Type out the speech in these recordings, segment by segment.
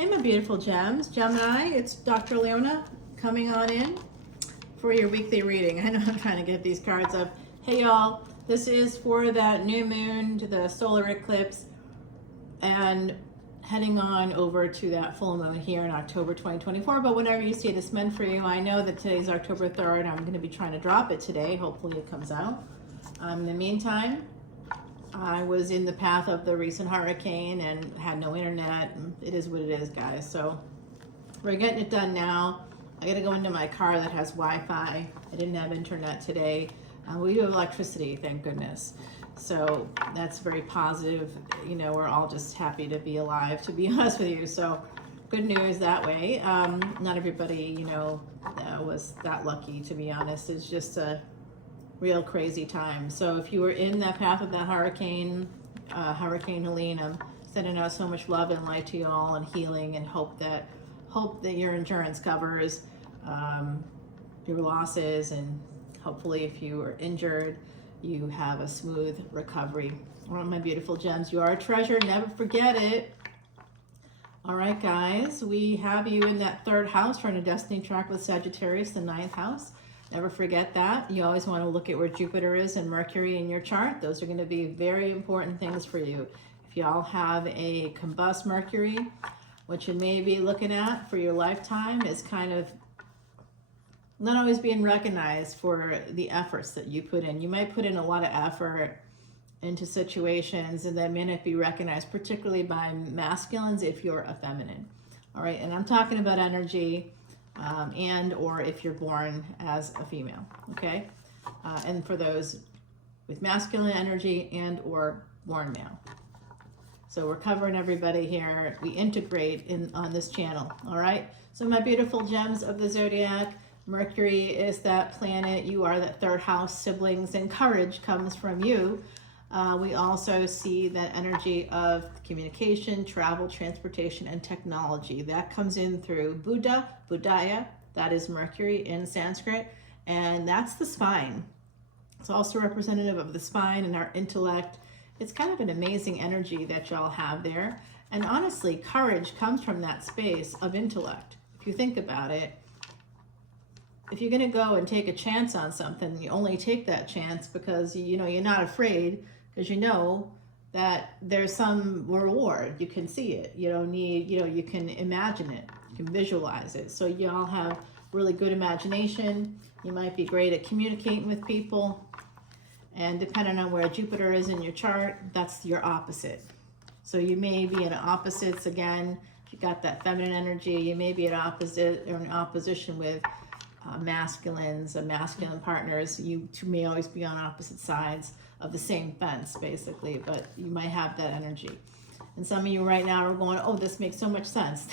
Hey, my beautiful gems. Gemini, it's Dr. Leona coming on in for your weekly reading. I know I'm trying to get these cards up. Hey, y'all. This is for that new moon to the solar eclipse and heading on over to that full moon here in October 2024. But whenever you see it, it's meant for you. I know that today's October 3rd. I'm going to be trying to drop it today. Hopefully it comes out. In the meantime, I was in the path of the recent hurricane and had no internet. It is what it is, guys. So we're getting it done now. I got to go into my car that has Wi-Fi. I didn't have internet today. We do have electricity, thank goodness. So that's very positive. You know, we're all just happy to be alive, to be honest with you. So good news that way. Not everybody, you know, was that lucky, to be honest. It's just a real crazy time. So if you were in that path of that hurricane, Hurricane Helene, I'm sending out so much love and light to you all, and healing, and hope that your insurance covers your losses, and hopefully if you were injured, you have a smooth recovery. All right, my beautiful gems, you are a treasure, never forget it. All right, guys, we have you in that third house running a destiny track with Sagittarius, the ninth house. Never forget that. You always want to look at where Jupiter is and Mercury in your chart. Those are going to be very important things for you. If y'all have a combust Mercury, what you may be looking at for your lifetime is kind of not always being recognized for the efforts that you put in. You might put in a lot of effort into situations and that may not be recognized, particularly by masculines if you're a feminine. All right, and I'm talking about energy and or if you're born as a female, okay? And for those with masculine energy and or born male. So we're covering everybody here. We integrate on this channel, all right? So my beautiful gems of the zodiac, Mercury is that planet. You are that third house, siblings, and courage comes from you. We also see that energy of communication, travel, transportation, and technology. That comes in through Buddhaya, that is Mercury in Sanskrit, and that's the spine. It's also representative of the spine and our intellect. It's kind of an amazing energy that y'all have there. And honestly, courage comes from that space of intellect. If you think about it, if you're going to go and take a chance on something, you only take that chance because you know you're not afraid, because you know that there's some reward. You can see it. You don't need, you know, you can imagine it. You can visualize it. So y'all have really good imagination. You might be great at communicating with people. And depending on where Jupiter is in your chart, that's your opposite. So you may be in opposites again. If you got that feminine energy, you may be at opposite or in opposition with masculines, masculine partners. You two may always be on opposite sides of the same fence, basically, but you might have that energy. And some of you right now are going, oh, this makes so much sense.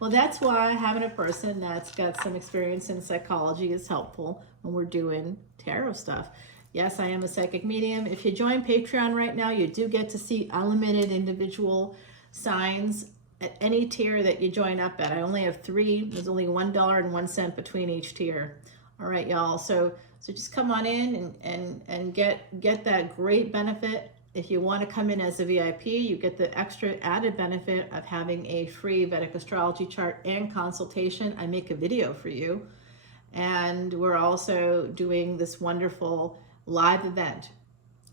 Well, that's why having a person that's got some experience in psychology is helpful when we're doing tarot stuff. Yes, I am a psychic medium. If you join Patreon right now, you do get to see unlimited individual signs at any tier that you join up at. I only have 3. There's only $1.01 between each tier. All right, y'all. So just come on in and get that great benefit. If you want to come in as a VIP, you get the extra added benefit of having a free Vedic Astrology chart and consultation. I make a video for you. And we're also doing this wonderful live event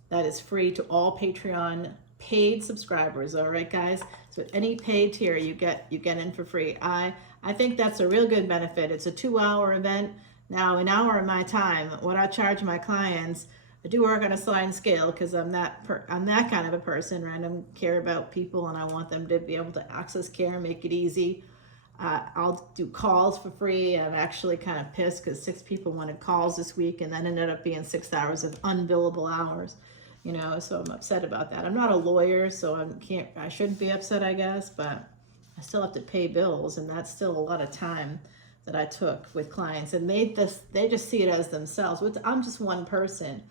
that is free to all Patreon paid subscribers. All right, guys. So at any paid tier, you get in for free. I think that's a real good benefit. It's a 2-hour event. Now, an hour of my time, what I charge my clients, I do work on a sliding scale because I'm that kind of a person, right? I care about people and I want them to be able to access care, make it easy. I'll do calls for free. I'm actually kind of pissed because 6 people wanted calls this week and then ended up being 6 hours of unbillable hours. You know, so I'm upset about that. I'm not a lawyer, so I shouldn't be upset, I guess, but I still have to pay bills, and that's still a lot of time that I took with clients, and they just see it as themselves. I'm just one person,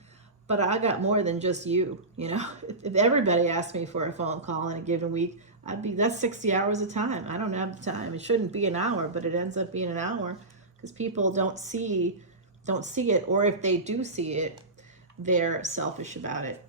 but I got more than just you. You know, if everybody asked me for a phone call in a given week, that's 60 hours of time. I don't have the time. It shouldn't be an hour, but it ends up being an hour because people don't see it, or if they do see it, they're selfish about it.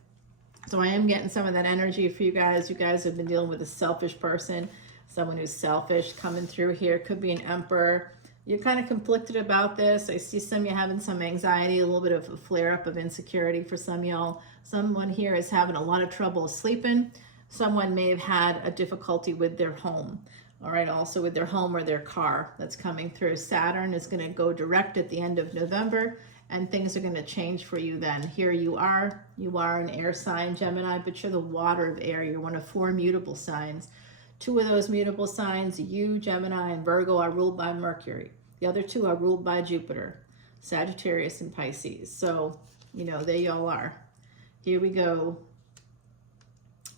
So I am getting some of that energy for you guys. You guys have been dealing with a selfish person. someone who's selfish coming through here. Could be an emperor. You're kind of conflicted about this. I see some of you having some anxiety, a little bit of a flare-up of insecurity for some of y'all. Someone here is having a lot of trouble sleeping. Someone may have had a difficulty with their home. All right, also with their home or their car that's coming through. Saturn is going to go direct at the end of November, and things are going to change for you then. Here you are an air sign, Gemini, but you're the water of air. You're one of 4 mutable signs. 2 of those mutable signs, you, Gemini, and Virgo, are ruled by Mercury. The other 2 are ruled by Jupiter, Sagittarius and Pisces. So, you know, there y'all are. Here we go.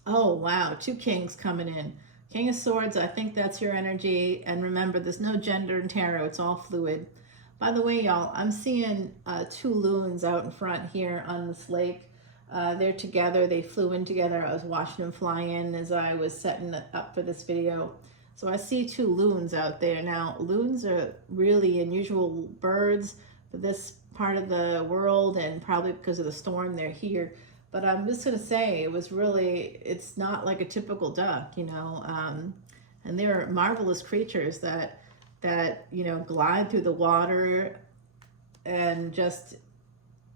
Oh, wow, 2 kings coming in. King of Swords, I think that's your energy. And remember, there's no gender in tarot. It's all fluid. By the way, y'all, I'm seeing 2 loons out in front here on this lake. They're together. They flew in together. I was watching them fly in as I was setting it up for this video. So I see 2 loons out there. Now, loons are really unusual birds for this part of the world, and probably because of the storm, they're here. But I'm just going to say it's not like a typical duck, you know, and they're marvelous creatures that, you know, glide through the water. And just,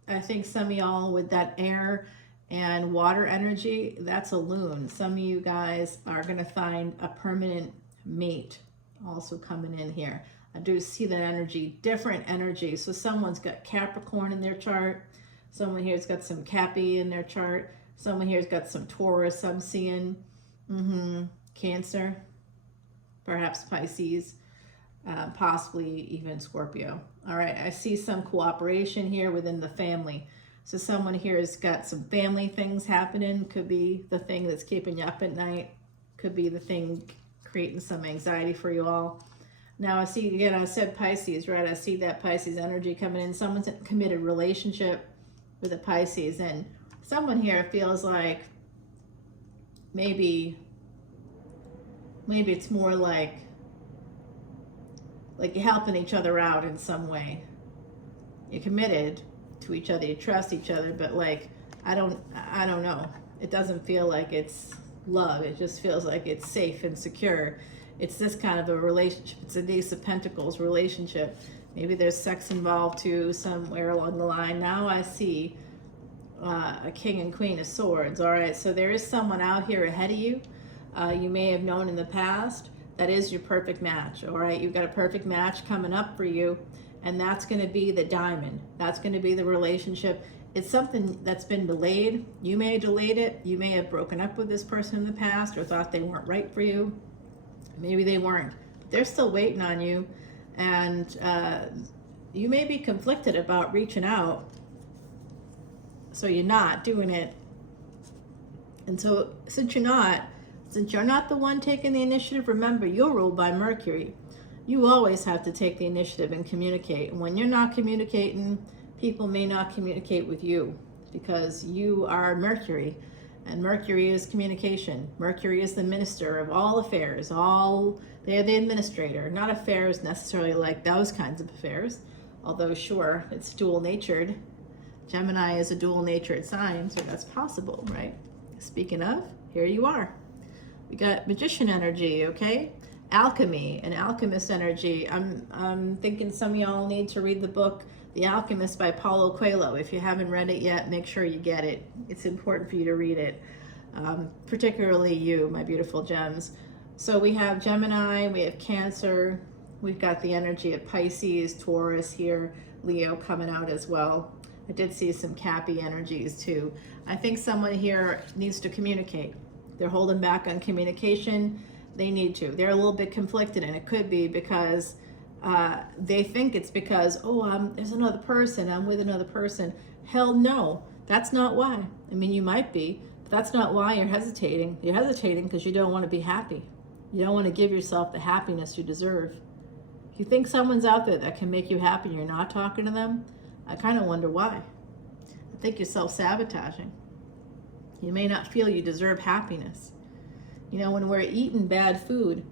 I think some of y'all with that air and water energy, that's a loon. Some of you guys are going to find a permanent mate also coming in here. I do see that energy, different energy. So someone's got Capricorn in their chart. Someone here's got some Cappy in their chart. Someone here's got some Taurus, I'm seeing. Cancer, perhaps Pisces, possibly even Scorpio. All right, I see some cooperation here within the family. So someone here has got some family things happening. Could be the thing that's keeping you up at night. Could be the thing creating some anxiety for you all. Now I see, again, I said Pisces, right? I see that Pisces energy coming in. Someone's in a committed relationship with a Pisces, and someone here feels like maybe it's more like you're helping each other out in some way. You're committed to each other, you trust each other, but like I don't know. It doesn't feel like it's love. It just feels like it's safe and secure. It's this kind of a relationship. It's a Ace of Pentacles relationship. Maybe there's sex involved too, somewhere along the line. Now I see a King and Queen of Swords. All right, so there is someone out here ahead of you. You may have known in the past. That is your perfect match. All right, you've got a perfect match coming up for you, and that's going to be the diamond. That's going to be the relationship. It's something that's been delayed. You may have delayed it. You may have broken up with this person in the past or thought they weren't right for you. Maybe they weren't. But they're still waiting on you. And you may be conflicted about reaching out, so you're not doing it. And so since you're not the one taking the initiative, remember, you're ruled by Mercury. You always have to take the initiative and communicate. And when you're not communicating, people may not communicate with you because you are Mercury. And Mercury is communication. Mercury is the minister of all affairs. They're the administrator. Not affairs necessarily like those kinds of affairs. Although, sure, it's dual-natured. Gemini is a dual-natured sign, so that's possible, right? Speaking of, here you are. We got Magician energy, okay? Alchemy and Alchemist energy. I'm thinking some of y'all need to read the book The Alchemist by Paulo Coelho. If you haven't read it yet, make sure you get it. It's important for you to read it, particularly you, my beautiful gems. So we have Gemini, we have Cancer, we've got the energy of Pisces, Taurus here, Leo coming out as well. I did see some Cappy energies too. I think someone here needs to communicate. They're holding back on communication. They need to. They're a little bit conflicted, and it could be because they think it's because, there's another person, I'm with another person. Hell no, that's not why. I mean, you might be, but that's not why you're hesitating. You're hesitating because you don't want to be happy. You don't want to give yourself the happiness you deserve. If you think someone's out there that can make you happy and you're not talking to them, I kind of wonder why. I think you're self-sabotaging. You may not feel you deserve happiness. You know, when we're eating bad food,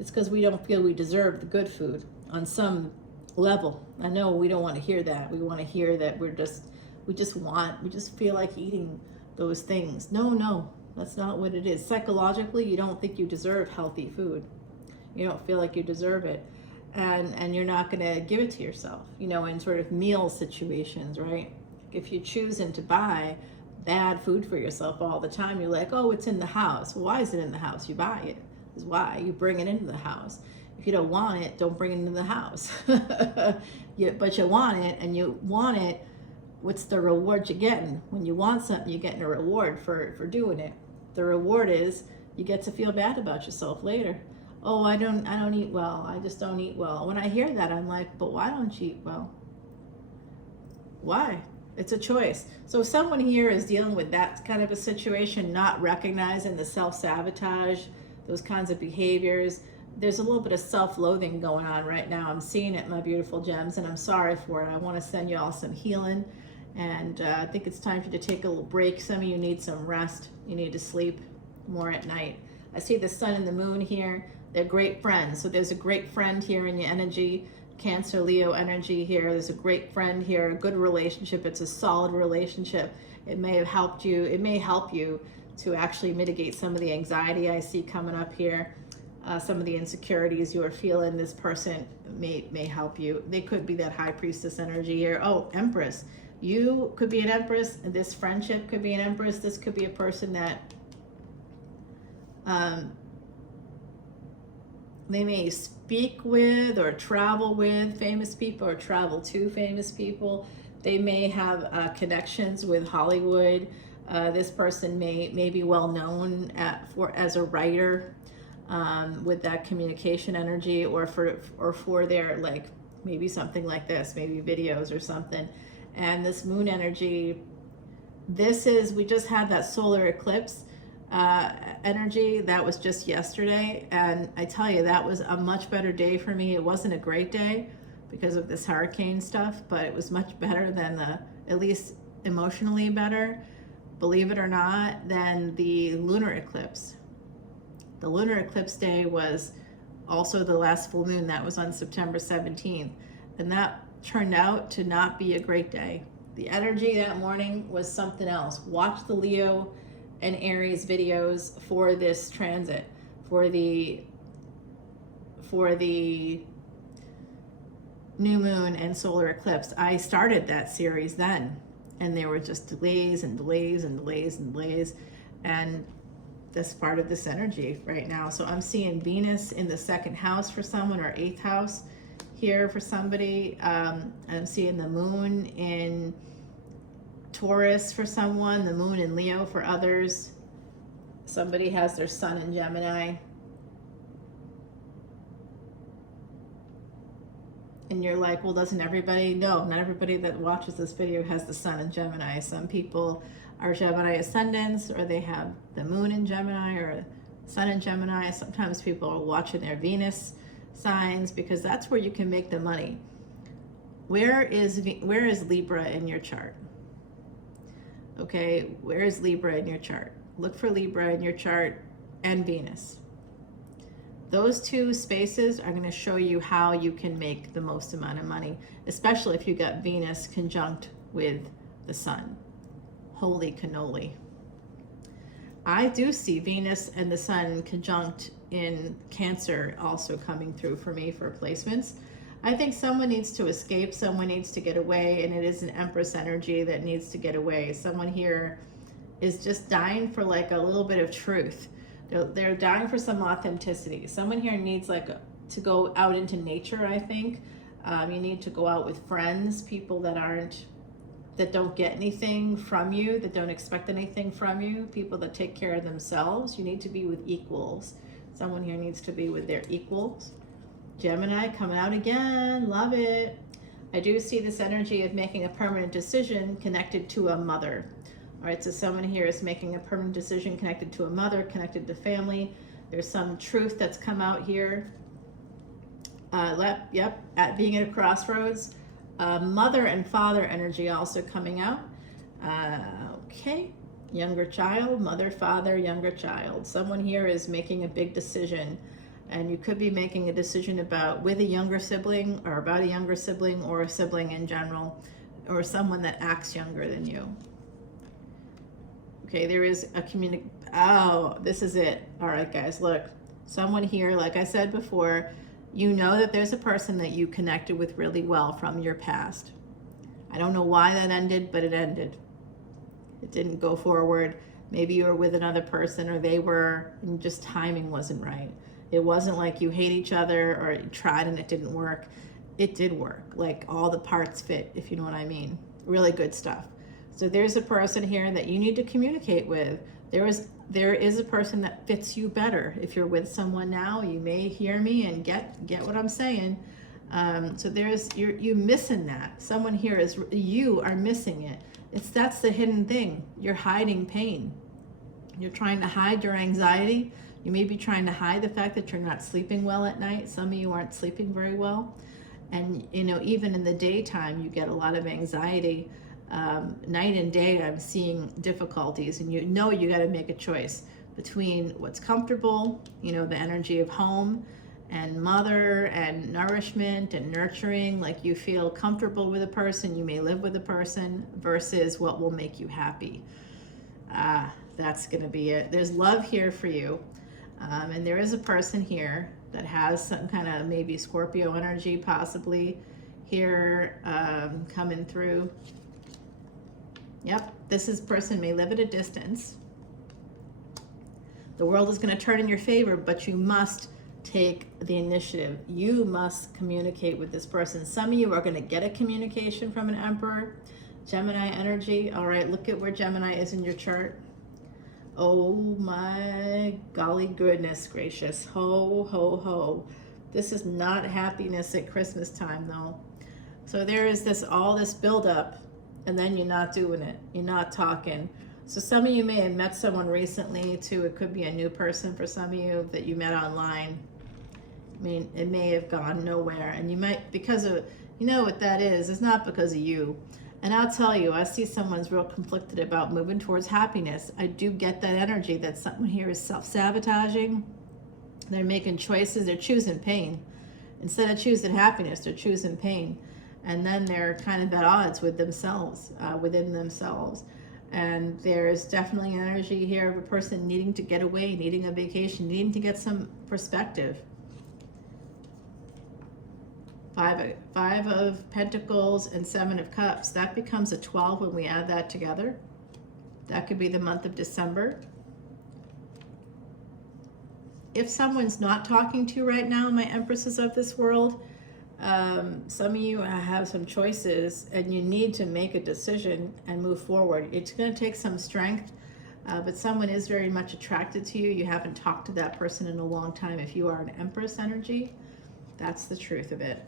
it's because we don't feel we deserve the good food on some level. I know we don't want to hear that. We want to hear that we just feel like eating those things. No, that's not what it is. Psychologically, you don't think you deserve healthy food. You don't feel like you deserve it. And you're not going to give it to yourself, you know, in sort of meal situations, right? If you're choosing to buy bad food for yourself all the time, you're like, oh, it's in the house. Well, why is it in the house? You buy it. Is why you bring it into the house. If you don't want it, don't bring it into the house. But you want it, and you want it. What's the reward you're getting? When you want something, you're getting a reward for doing it. The reward is you get to feel bad about yourself later. Oh, I don't eat well. I just don't eat well. When I hear that, I'm like, but why don't you eat well? Why? It's a choice. So if someone here is dealing with that kind of a situation, not recognizing the self-sabotage, those kinds of behaviors, there's a little bit of self-loathing going on right now. I'm seeing it, my beautiful gems, and I'm sorry for it. I want to send you all some healing, and I think it's time for you to take a little break. Some of you need some rest. You need to sleep more at night. I see the sun and the moon here. They're great friends. So there's a great friend here in your energy, Cancer, Leo energy here. There's a great friend here, a good relationship. It's a solid relationship. It may have helped you. It may help you to actually mitigate some of the anxiety I see coming up here. Some of the insecurities you are feeling. This person may help you. They could be that high priestess energy here. Oh, Empress. You could be an Empress. This friendship could be an Empress. This could be a person that they may speak with or travel with famous people or travel to famous people. They may have connections with Hollywood. This person may be well known as a writer with that communication energy, or for their, like, maybe something like this, maybe videos or something. And this moon energy, we just had that solar eclipse energy that was just yesterday, and I tell you, that was a much better day for me. It wasn't a great day because of this hurricane stuff, but it was much better than at least emotionally better, believe it or not, than the lunar eclipse. The lunar eclipse day was also the last full moon. That was on September 17th, and that turned out to not be a great day. The energy that morning was something else. Watch the Leo and Aries videos for this transit, for the new moon and solar eclipse. I started that series then, and there were just delays and delays and delays and delays, and that's part of this energy right now. So I'm seeing Venus in the second house for someone, or eighth house here for somebody. I'm seeing the moon in Taurus for someone, the moon in Leo for others. Somebody has their sun in Gemini. And you're like, well, doesn't everybody? No, not everybody that watches this video has the sun in Gemini. Some people are Gemini ascendants, or they have the moon in Gemini or sun in Gemini. Sometimes people are watching their Venus signs, because that's where you can make the money. Where is Libra in your chart? Okay, where is Libra in your chart? Look for Libra in your chart and Venus. Those two spaces are going to show you how you can make the most amount of money, especially if you got Venus conjunct with the sun. Holy cannoli. I do see Venus and the sun conjunct in Cancer also coming through for me for placements. I think someone needs to escape, someone needs to get away, and it is an Empress energy that needs to get away. Someone here is just dying for like a little bit of truth. They're dying for some authenticity. Someone here needs to go out into nature, I think. You need to go out with friends, people that don't get anything from you, that don't expect anything from you, people that take care of themselves. You need to be with equals. Someone here needs to be with their equals. Gemini coming out again, love it. I do see this energy of making a permanent decision connected to a mother. All right, so someone here is making a permanent decision connected to a mother, connected to family. There's some truth that's come out here. At being at a crossroads. Mother and father energy also coming out. Okay, younger child, mother, father, younger child. Someone here is making a big decision. And you could be making a decision with a younger sibling, or about a younger sibling, or a sibling in general, or someone that acts younger than you. Okay, there is a oh, this is it. All right, guys, look. Someone here, like I said before, you know that there's a person that you connected with really well from your past. I don't know why that ended, but it ended. It didn't go forward. Maybe you were with another person, or they were, and just timing wasn't right. It wasn't like you hate each other or you tried and it didn't work. It did work. Like all the parts fit, if you know what I mean. Really good stuff. So there's a person here that you need to communicate with. There is a person that fits you better. If you're with someone now, you may hear me and get what I'm saying. So you're missing that. Someone here you are missing it. That's the hidden thing. You're hiding pain. You're trying to hide your anxiety. You may be trying to hide the fact that you're not sleeping well at night. Some of you aren't sleeping very well. And even in the daytime, you get a lot of anxiety. Night and day, I'm seeing difficulties, and you got to make a choice between what's comfortable, the energy of home and mother and nourishment and nurturing, like you feel comfortable with a person, you may live with a person, versus what will make you happy. That's going to be it. There's love here for you, and there is a person here that has some kind of maybe Scorpio energy possibly here coming through. Yep, this person may live at a distance. The world is going to turn in your favor, but you must take the initiative. You must communicate with this person. Some of you are going to get a communication from an Emperor, Gemini energy. All right, look at where Gemini is in your chart. Oh my golly goodness gracious. Ho, ho, ho. This is not happiness at Christmas time, though. So there is all this buildup, and then you're not doing it. You're not talking. So some of you may have met someone recently, too. It could be a new person for some of you that you met online. I mean, it may have gone nowhere. And you might, because of, what that is. It's not because of you. And I'll tell you, I see someone's real conflicted about moving towards happiness. I do get that energy that someone here is self-sabotaging. They're making choices. They're choosing pain. Instead of choosing happiness, they're choosing pain. And then they're kind of at odds with themselves, within themselves. And there's definitely an energy here of a person needing to get away, needing a vacation, needing to get some perspective. Five of Pentacles and 7 of Cups. That becomes a 12 when we add that together. That could be the month of December. If someone's not talking to you right now, my Empresses of this world, some of you have some choices and you need to make a decision and move forward. It's going to take some strength, but someone is very much attracted to you. You haven't talked to that person in a long time. If you are an Empress energy, that's the truth of it.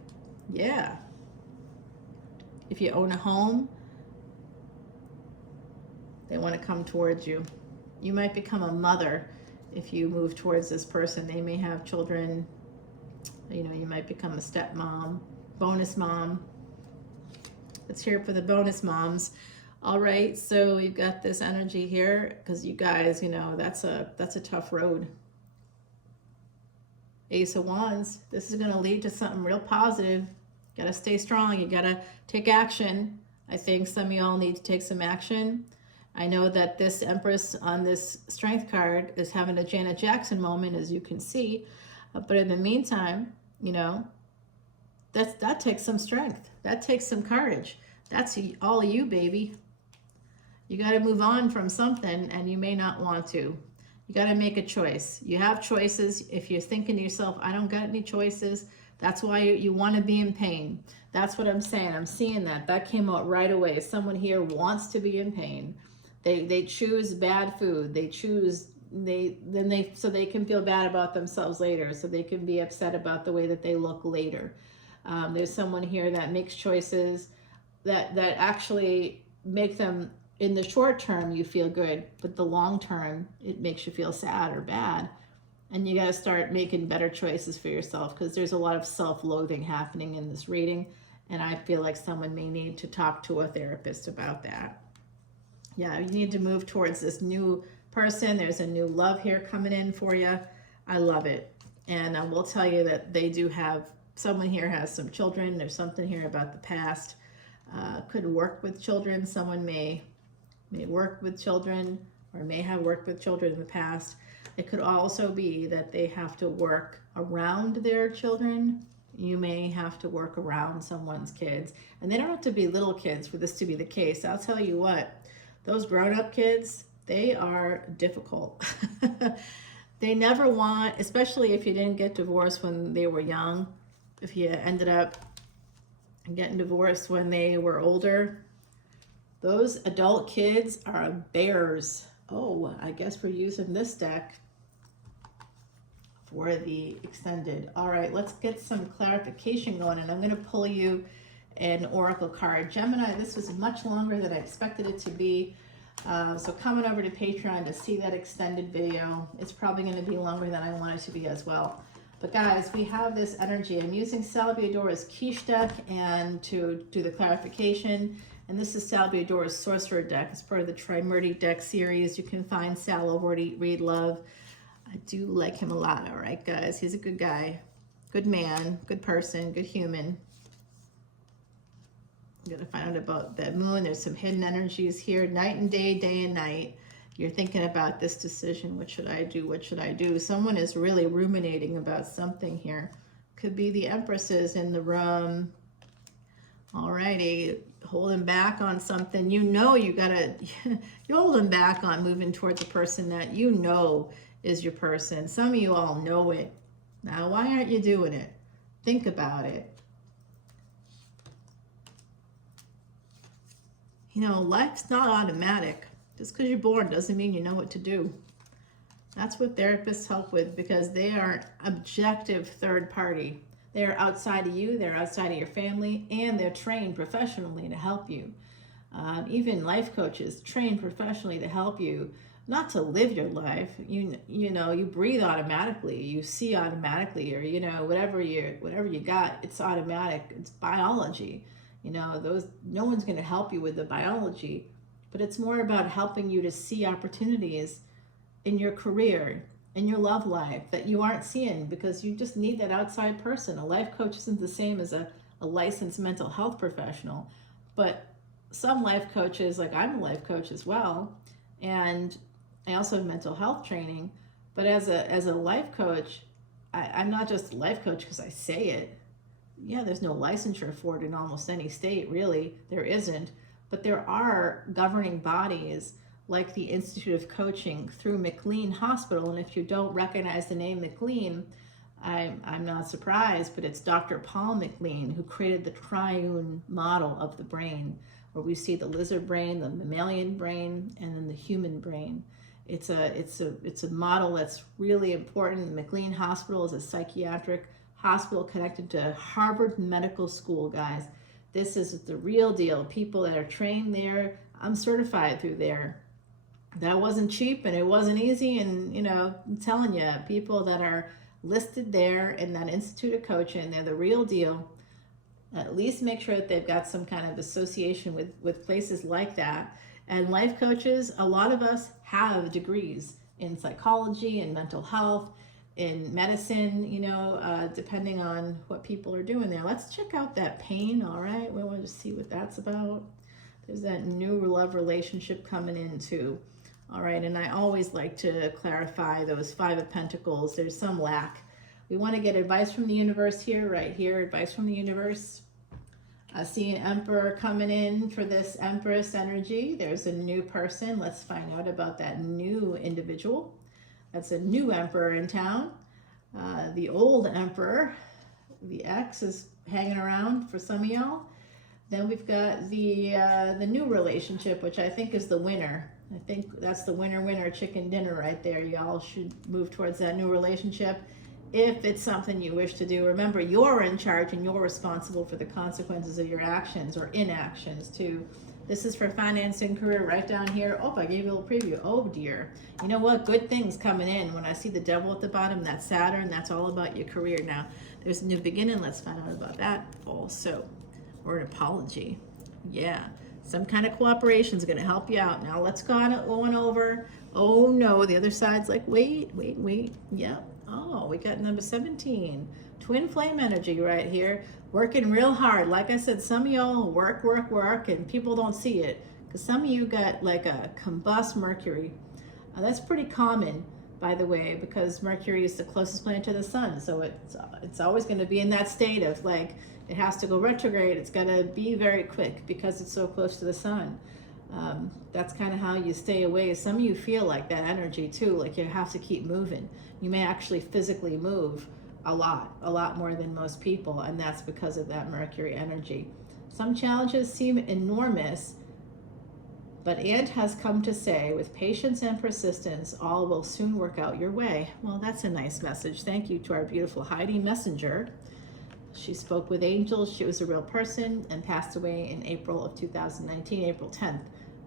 Yeah. If you own a home, they want to come towards you. You might become a mother if you move towards this person. They may have children. You might become a stepmom, bonus mom. Let's hear it for the bonus moms. All right, so we've got this energy here because you guys, that's a tough road. Ace of Wands. This is going to lead to something real positive. Got to stay strong. You got to take action. I think some of y'all need to take some action. I know that this Empress on this Strength card is having a Janet Jackson moment, as you can see. But in the meantime, that takes some strength. That takes some courage. That's all you, baby. You got to move on from something, and you may not want to. You got to make a choice. You have choices. If you're thinking to yourself, I don't got any choices, that's why you want to be in pain. That's what I'm saying. I'm seeing that. That came out right away. Someone here wants to be in pain. They choose bad food. They choose so they can feel bad about themselves later, so they can be upset about the way that they look later. There's someone here that makes choices that actually make them, in the short term, you feel good, but the long term, it makes you feel sad or bad. And you got to start making better choices for yourself, because there's a lot of self-loathing happening in this reading, and I feel like someone may need to talk to a therapist about that. Yeah, you need to move towards this new person. There's a new love here coming in for you. I love it. And I will tell you that they do have, someone here has some children. There's something here about the past. Could work with children. Someone may work with children or may have worked with children in the past. It could also be that they have to work around their children. You may have to work around someone's kids. And they don't have to be little kids for this to be the case. I'll tell you what, those grown-up kids, they are difficult. They never want, especially if you didn't get divorced when they were young, if you ended up getting divorced when they were older, those adult kids are bears. Oh, I guess we're using this deck for the extended. All right, let's get some clarification going, and I'm going to pull you an oracle card. Gemini, this was much longer than I expected it to be. So coming over to Patreon to see that extended video, it's probably going to be longer than I want it to be as well. But guys, we have this energy. I'm using Salvador's Quiche deck and to do the clarification. And this is Salvador's Sorcerer deck. It's part of the Trimurti deck series. You can find Sal over at Eat, Read, Love. I do like him a lot, all right, guys? He's a good guy, good man, good person, good human. I'm going to find out about that moon. There's some hidden energies here, night and day, day and night. You're thinking about this decision. What should I do? What should I do? Someone is really ruminating about something here. Could be the Empresses in the room. All righty, holding back on something. You know you gotta, you're holding back on moving towards a person that you know is your person. Some of you all know it. Now, why aren't you doing it? Think about it. You know, life's not automatic. Just because you're born doesn't mean you know what to do. That's what therapists help with, because they are objective third party. They're outside of you, they're outside of your family, and they're trained professionally to help you. Even life coaches train professionally to help you, not to live your life. You know, you breathe automatically, you see automatically, or you know, whatever you got, it's automatic. It's biology. You know, no one's going to help you with the biology, but it's more about helping you to see opportunities in your career, in your love life that you aren't seeing, because you just need that outside person. A life coach isn't the same as a licensed mental health professional, but some life coaches, like I'm a life coach as well, and I also have mental health training, but as a life coach, I'm not just a life coach because I say it. Yeah, there's no licensure for it in almost any state, really. There isn't. But there are governing bodies like the Institute of Coaching through McLean Hospital. And if you don't recognize the name McLean, I'm not surprised, but it's Dr. Paul McLean who created the triune model of the brain, where we see the lizard brain, the mammalian brain, and then the human brain. It's a model that's really important. The McLean Hospital is a psychiatric hospital connected to Harvard Medical School, guys. This is the real deal. People that are trained there, I'm certified through there. That wasn't cheap and it wasn't easy, and you know, I'm telling you, people that are listed there in that Institute of Coaching, they're the real deal. At least make sure that they've got some kind of association with places like that. And life coaches, a lot of us have degrees in psychology and mental health, in medicine, you know, depending on what people are doing there. Let's check out that pain, all right? We want to see what that's about. There's that new love relationship coming in too. All right, and I always like to clarify those Five of Pentacles. There's some lack. We want to get advice from the universe here, right here, advice from the universe. I see an Emperor coming in for this Empress energy. There's a new person. Let's find out about that new individual. That's a new Emperor in town. The old Emperor, the ex, is hanging around for some of y'all. Then we've got the new relationship, which I think is the winner. I think that's the winner chicken dinner right there. Y'all should move towards that new relationship if it's something you wish to do. Remember, you're in charge and you're responsible for the consequences of your actions or inactions too. This is for finance and career right down here. Oh, I gave you a little preview. Oh dear. You know what? Good things coming in. When I see the devil at the bottom, that's Saturn. That's all about your career. Now, there's a new beginning. Let's find out about that also. Or an apology. Yeah. Some kind of cooperation is going to help you out. Now, let's go on over. Oh no, the other side's like, wait. Yep. Oh, we got number 17. Twin flame energy right here. Working real hard. Like I said, some of y'all work, and people don't see it. Because some of you got like a combust Mercury. That's pretty common. by the way, because Mercury is the closest planet to the sun. So it's always going to be in that state of like, it has to go retrograde. It's got to be very quick because it's so close to the sun. That's kind of how you stay away. Some of you feel like that energy too, like you have to keep moving. You may actually physically move a lot more than most people, and that's because of that Mercury energy. Some challenges seem enormous, but Ant has come to say, with patience and persistence, all will soon work out your way. Well, that's a nice message. Thank you to our beautiful Heidi Messenger. She spoke with angels. She was a real person and passed away in April of 2019, April 10th,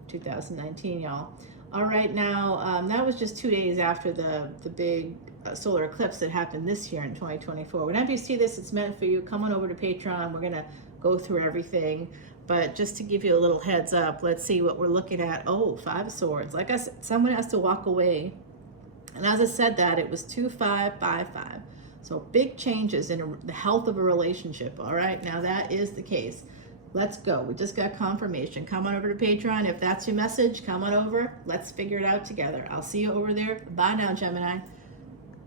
2019, y'all. All right, now, that was just 2 days after the big solar eclipse that happened this year in 2024. Whenever you see this, it's meant for you. Come on over to Patreon. We're going to go through everything. But just to give you a little heads up, let's see what we're looking at. Oh, 5 of Swords. Like I said, someone has to walk away. And as I said that, it was 2555. So big changes in the health of a relationship. All right, now that is the case. Let's go. We just got confirmation. Come on over to Patreon. If that's your message, come on over. Let's figure it out together. I'll see you over there. Bye now, Gemini.